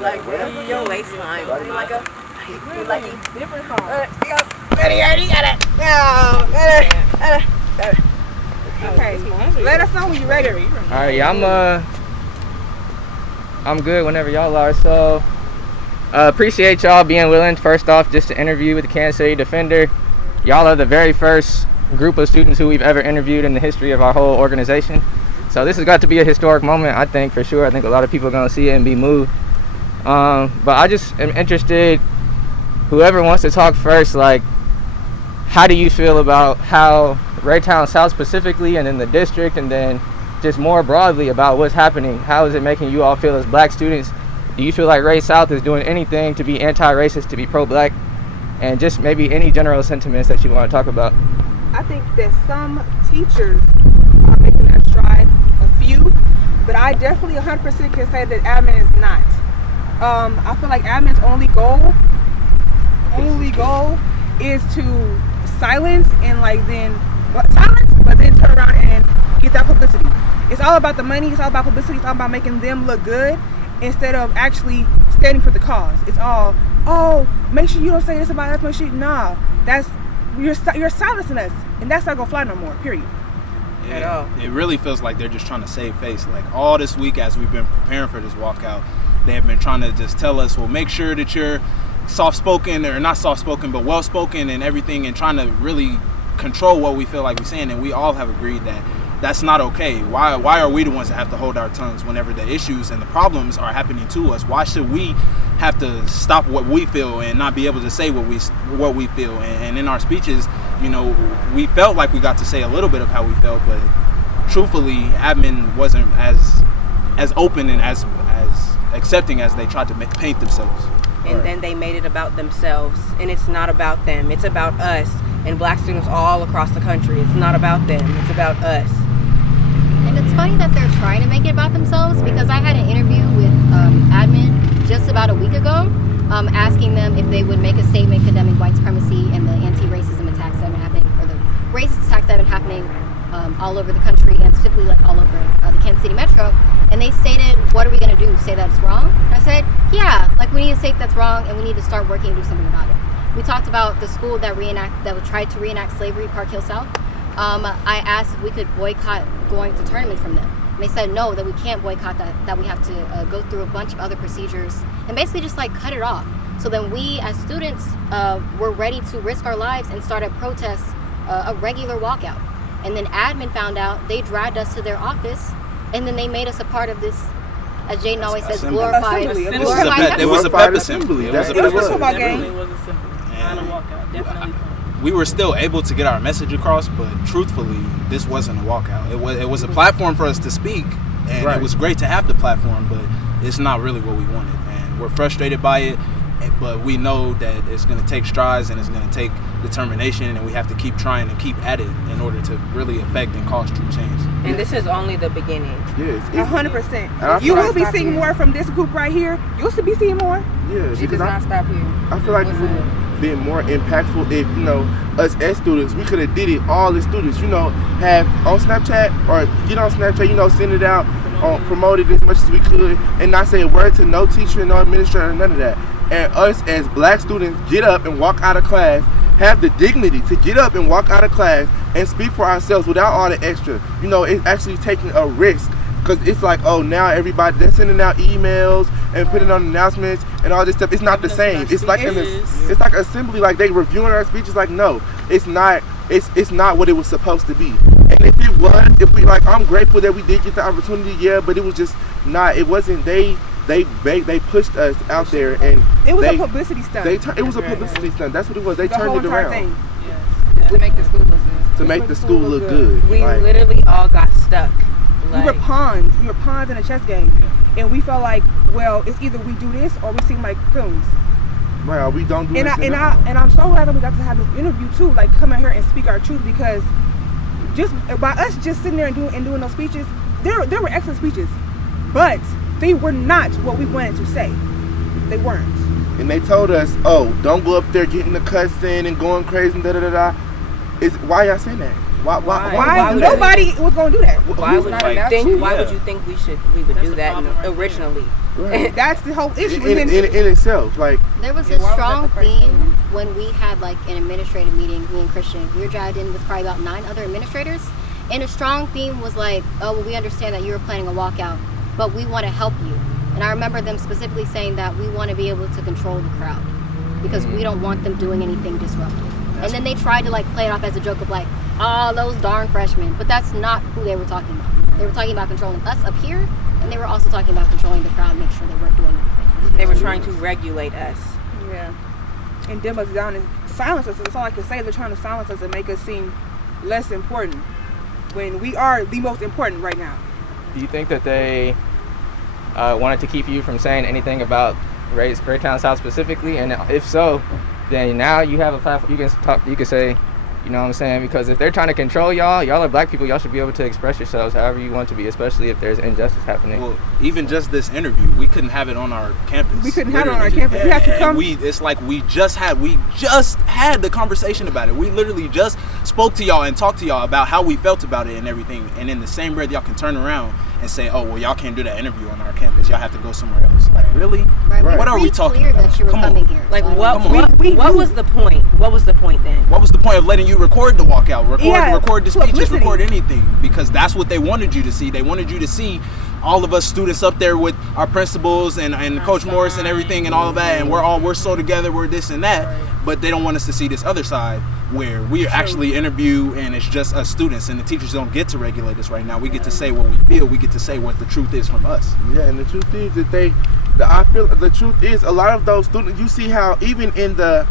Like your waistline. Like a different song. Okay, let us know when you're ready. All right, yeah, I'm good whenever y'all are. So appreciate y'all being willing, first off, just to interview with the Kansas City Defender. Y'all are the very first group of students who we've ever interviewed in the history of our whole organization. So this has got to be a historic moment, I think, for sure. I think a lot of people are going to see it and be moved. But I just am interested, whoever wants to talk first, like, how do you feel about how Raytown South specifically, and then the district, and then just more broadly about what's happening? How is it making you all feel as black students? Do you feel like Ray South is doing anything to be anti-racist, to be pro-black? And just maybe any general sentiments that you want to talk about. I think that some teachers are making that stride, a few, but I definitely 100% can say that admin is not. I feel like admin's only goal is to silence and silence, but then turn around and get that publicity. It's all about the money, it's all about publicity, it's all about making them look good instead of actually standing for the cause. It's all, oh, make sure you don't say this about us, make sure, nah, you're silencing us, and that's not gonna fly no more, period. Yeah, it really feels like they're just trying to save face. Like all this week as we've been preparing for this walkout, they have been trying to just tell us, well, make sure that you're soft-spoken, or not soft-spoken, but well-spoken and everything, and trying to really control what we feel like we're saying. And we all have agreed that that's not okay. Why are we the ones that have to hold our tongues whenever the issues and the problems are happening to us? Why should we have to stop what we feel and not be able to say what we feel? And in our speeches, you know, we felt like we got to say a little bit of how we felt, but truthfully, admin wasn't as open and as accepting as they tried to paint themselves. And then they made it about themselves, and it's not about them. It's about us and black students all across the country. It's not about them. It's about us. And it's funny that they're trying to make it about themselves, because I had an interview with admin just about a week ago, asking them if they would make a statement condemning white supremacy and the anti-racism attacks that have been happening, or the racist attacks that have been happening all over the country, and specifically all over the Kansas City Metro. And they stated, what are we going to do? Say that it's wrong? And I said, yeah, we need to say that's wrong, and we need to start working and do something about it. We talked about the school that tried to reenact slavery, Park Hill South. I asked if we could boycott going to tournaments from them. And they said no, that we can't boycott that we have to go through a bunch of other procedures and basically just cut it off. So then we as students were ready to risk our lives and start a protest, a regular walkout. And then admin found out, they dragged us to their office, and then they made us a part of this, as Jaden always says, glorified. It was a pep assembly. It was a football game. It was a symbol, not a walkout. Definitely. We were still able to get our message across, but truthfully, this wasn't a walkout. It was a platform for us to speak, and It was great to have the platform, but it's not really what we wanted, and we're frustrated by it. But we know that it's going to take strides and it's going to take determination, and we have to keep trying and keep at it in order to really affect and cause true change. And this is only the beginning. Yes, 100%. You will be seeing more from this group right here. You'll be seeing more. Yeah, She does not stop here. I feel like it would have been more impactful if, us as students, we could have did it all as students, have on Snapchat, or get on Snapchat, send it out, promote it as much as we could, and not say a word to no teacher, no administrator, none of that. And us as black students get up and walk out of class, have the dignity to get up and walk out of class and speak for ourselves without all the extra. It's actually taking a risk, because it's like, oh, now everybody, they're sending out emails and putting on announcements and all this stuff. It's not the same. It's like it's like assembly, like they reviewing our speeches. Like, no, it's not. It's not what it was supposed to be. And if it was, I'm grateful that we did get the opportunity, yeah, but it was just not. It wasn't. They pushed us out there, and it was a publicity stunt. It was a publicity stunt. That's what it was. They turned it around. Thing. Yes. To make the school look good. To make the school look good. We literally all got stuck. We were pawns. We were pawns in a chess game, and we felt like, well, it's either we do this or we seem like coons. Well, we don't do anything. And I'm so glad that we got to have this interview too, come in here and speak our truth, because just by us just sitting there and doing those speeches, there were excellent speeches, but they were not what we wanted to say. They weren't. And they told us, oh, don't go up there getting the cussing and going crazy and da-da-da-da. Why y'all saying that? Why nobody was gonna do that? Why would you think? Why Yeah. would you think we would do that originally? Right. That's the whole issue. in itself, like There was Yeah, a why was that strong the first theme thing? when we had like an administrative meeting, me and Christian. We were dragged in with probably about 9 other administrators. And a strong theme was like, oh, well, we understand that you were planning a walkout, but we want to help you. And I remember them specifically saying that we want to be able to control the crowd because we don't want them doing anything disruptive. And then they tried to like play it off as a joke of like, oh, those darn freshmen. But that's not who they were talking about. They were talking about controlling us up here, and they were also talking about controlling the crowd, make sure they weren't doing anything. They were trying to regulate us. Yeah. And dim us down and silence us. That's all I can say. They're trying to silence us and make us seem less important when we are the most important right now. Do you think that they wanted to keep you from saying anything about Raytown South specifically? And if so, then now you have a platform. You can talk. You can say, you know what I'm saying? Because if they're trying to control y'all are black people. Y'all should be able to express yourselves however you want to be, especially if there's injustice happening. Well, even just this interview, we couldn't have it on our campus. We couldn't have it on our Literally. campus. We had to come. It's like we just had the conversation about it. We literally just spoke to y'all and talked to y'all about how we felt about it and everything. And in the same breath, y'all can turn around and say, "Oh, well, y'all can't do that interview on our campus. Y'all have to go somewhere else." Like, really? Right. Right. What are we Pretty talking clear about? that you were Come on. coming here. Like So I what? don't- What was the point? What was the point then? What was the point of letting you record the walkout, Yeah, record the speeches, publicity. record anything? Because that's what they wanted you to see. They wanted you to see all of us students up there with our principals and Coach Morris and everything and all of that, and we're so together, we're this and that. But they don't want us to see this other side where we actually interview and it's just us students, and the teachers don't get to regulate us right now. We get to say what we feel. We get to say what the truth is from us. Yeah, and the truth is that I feel the truth is a lot of those students. You see how even in the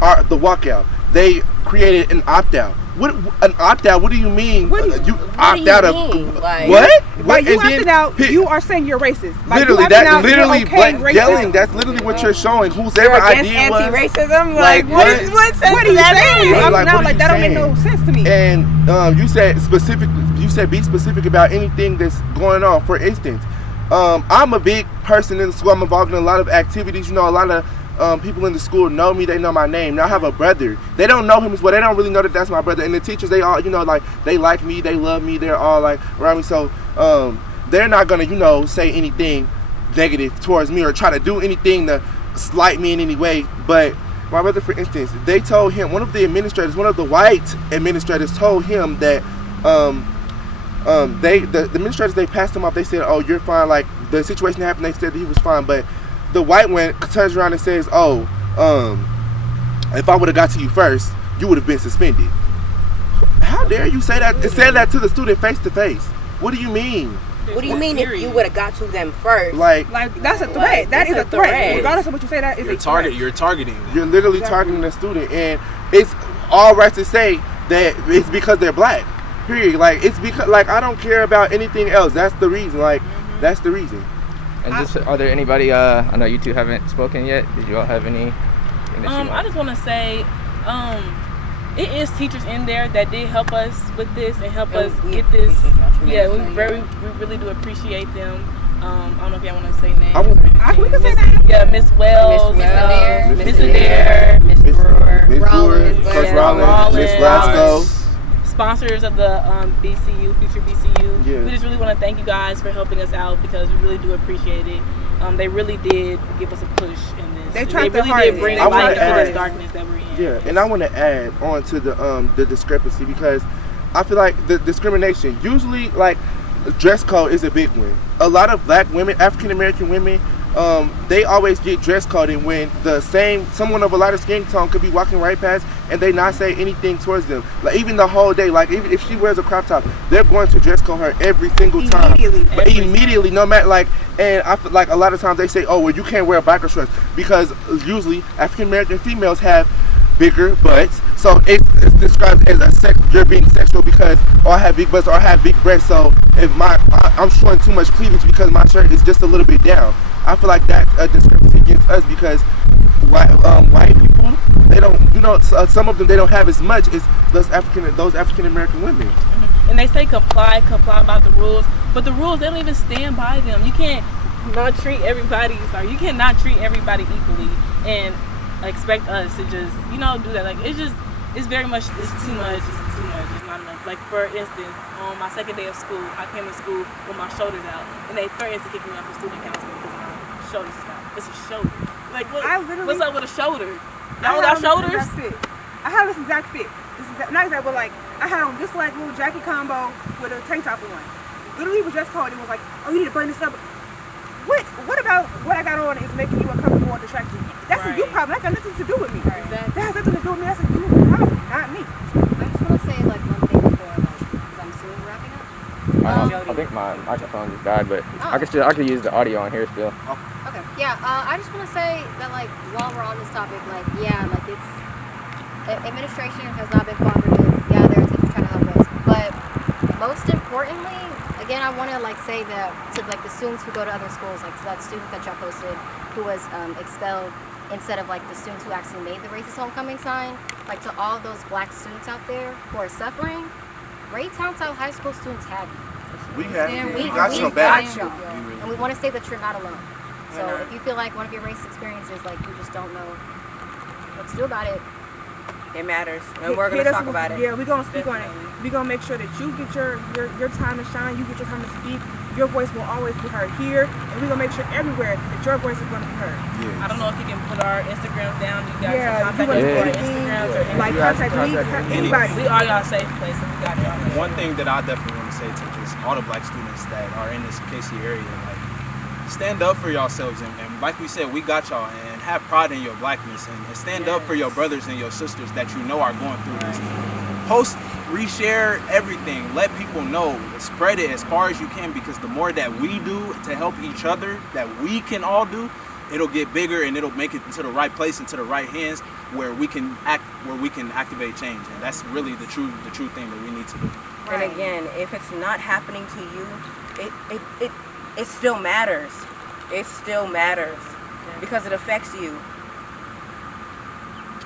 walkout, they created an opt-out. What an opt-out? What do you mean? What do you- You opt out of Like, what? By you And then opting out, pick- you are saying you're racist. Like, literally, you opting that out, literally you're okay black yelling. racism. That's literally what you're showing. Whose You're ever against idea was. anti-racism. Like, Like, what what? sense What are you does that saying? make? You opting Like, out what like are that you don't make no saying? sense to me. And you said specifically. You said be specific about anything that's going on. For instance, I'm a big person in the school. I'm involved in a lot of activities. You know, a lot of people in the school know me. They know my name. Now I have a brother. They don't know him as well. They don't really know that that's my brother. And the teachers, they all, you know, like they like me. They love me. They're all like around me. So they're not gonna, you know, say anything negative towards me or try to do anything to slight me in any way. But my brother, for instance, they told him, one of the administrators, one of the white administrators told him that the administrators, they passed him off. They said, "Oh, you're fine." Like the situation happened, they said that he was fine. But the white one turns around and says, "Oh, if I would have got to you first, you would have been suspended." How dare you say that? Say that to the student face to face. What do you mean? What do you mean if you would have got to them first? Like that's a threat. Like, That is that's a a threat. threat. Regardless of what you say, that is a threat. You're targeting them. you're literally targeting the student, and it's all right to say that it's because they're black. Period. Like it's because like I don't care about anything else. That's the reason. Like that's the reason. And just, are there anybody? I know you two haven't spoken yet. Did you all have any? I just want to say, it is teachers in there that did help us with this and help us get this. Yeah, we really do appreciate them. I don't know if y'all want to say names. We can say that. Yeah, Miss Wells, Miss Adair, Miss Adair, Miss Brewer, Miss Rollins, Brewer, Coach yeah. Rollins, Miss Glasgow. sponsors of the BCU, Future BCU. Yeah. We just really want to thank you guys for helping us out because we really do appreciate it. They really did give us a push in this. They tried really their hardest. did bring I wanna light into add- this darkness that we're in. Yeah, and I want to add on to the discrepancy because I feel like the discrimination usually like dress code is a big one. A lot of black women, African American women, they always get dress coded when someone of a lighter skin tone could be walking right past and they not say anything towards them. Like even the whole day, like even if she wears a crop top, they're going to dress code her every single time. Immediately, no matter like. And I feel like a lot of times they say, "Oh, well, you can't wear biker shorts," because usually African American females have bigger butts, so it's described as you're being sexual because I have big butts or I have big breasts. So if I'm showing too much cleavage because my shirt is just a little bit down, I feel like that's a discrepancy against us because white people, they don't, some of them they don't have as much as those African American women. And they say comply about the rules, but the rules, they don't even stand by them. You can't not treat everybody, you cannot treat everybody equally and expect us to just, do that. Like, it's very much, it's too much. too much. It's not enough. Like for instance, on my second day of school, I came to school with my shoulders out, and they threatened to kick me off the student council because my shoulders is out. It's a shoulder. Like what's up with a shoulder? Y'all got shoulders? I have this exact fit. Not exact, but like I had on this like little jacket combo with a tank top on. Literally was just called. It was like, oh, you need to button this up. What about what I got on is making you uncomfortable or distracted? That's a you problem. That got nothing to do with me. Exactly. That has nothing to do with me. That's a you problem, not me. I just want to say like one thing before, like, because I'm soon wrapping up. I think my microphone just died, but I could use the audio on here still. Okay. Yeah. I just want to say that like while we're on this topic, like like it's administration has not been cooperative. Yeah, there are teachers trying to help us, but most importantly, again, I want to like say that to like the students who go to other schools, like to that student that y'all posted who was expelled instead of like the students who actually made the racist homecoming sign, like to all those black students out there who are suffering, Raytown South High School students have you. We have you. We got your back. And we want to say that you're not alone. So if you feel like one of your racist experiences, like you just don't know what to do about it, it matters, and we're gonna talk about it. Yeah, we're gonna speak on it. We're gonna make sure that you get your time to shine. You get your time to speak. Your voice will always be heard here, and we're gonna make sure everywhere that your voice is gonna be heard. Yes. I don't know if you can put our Instagrams down. You guys Yeah, can contact us for our Instagrams or anything. like contact me, anybody. We are y'all safe place, and we got y'all. One thing that I definitely want to say to just all the black students that are in this KC area, like, stand up for yourselves, and like we said, we got y'all, and have pride in your blackness, and stand up for your brothers and your sisters that you know are going through this. Post, reshare everything, let people know, spread it as far as you can, because the more that we do to help each other, that we can all do, it'll get bigger and it'll make it to the right place and to the right hands where we can activate change, and that's really the true thing that we need to do. And again, if it's not happening to you, it still matters. It still matters because it affects you.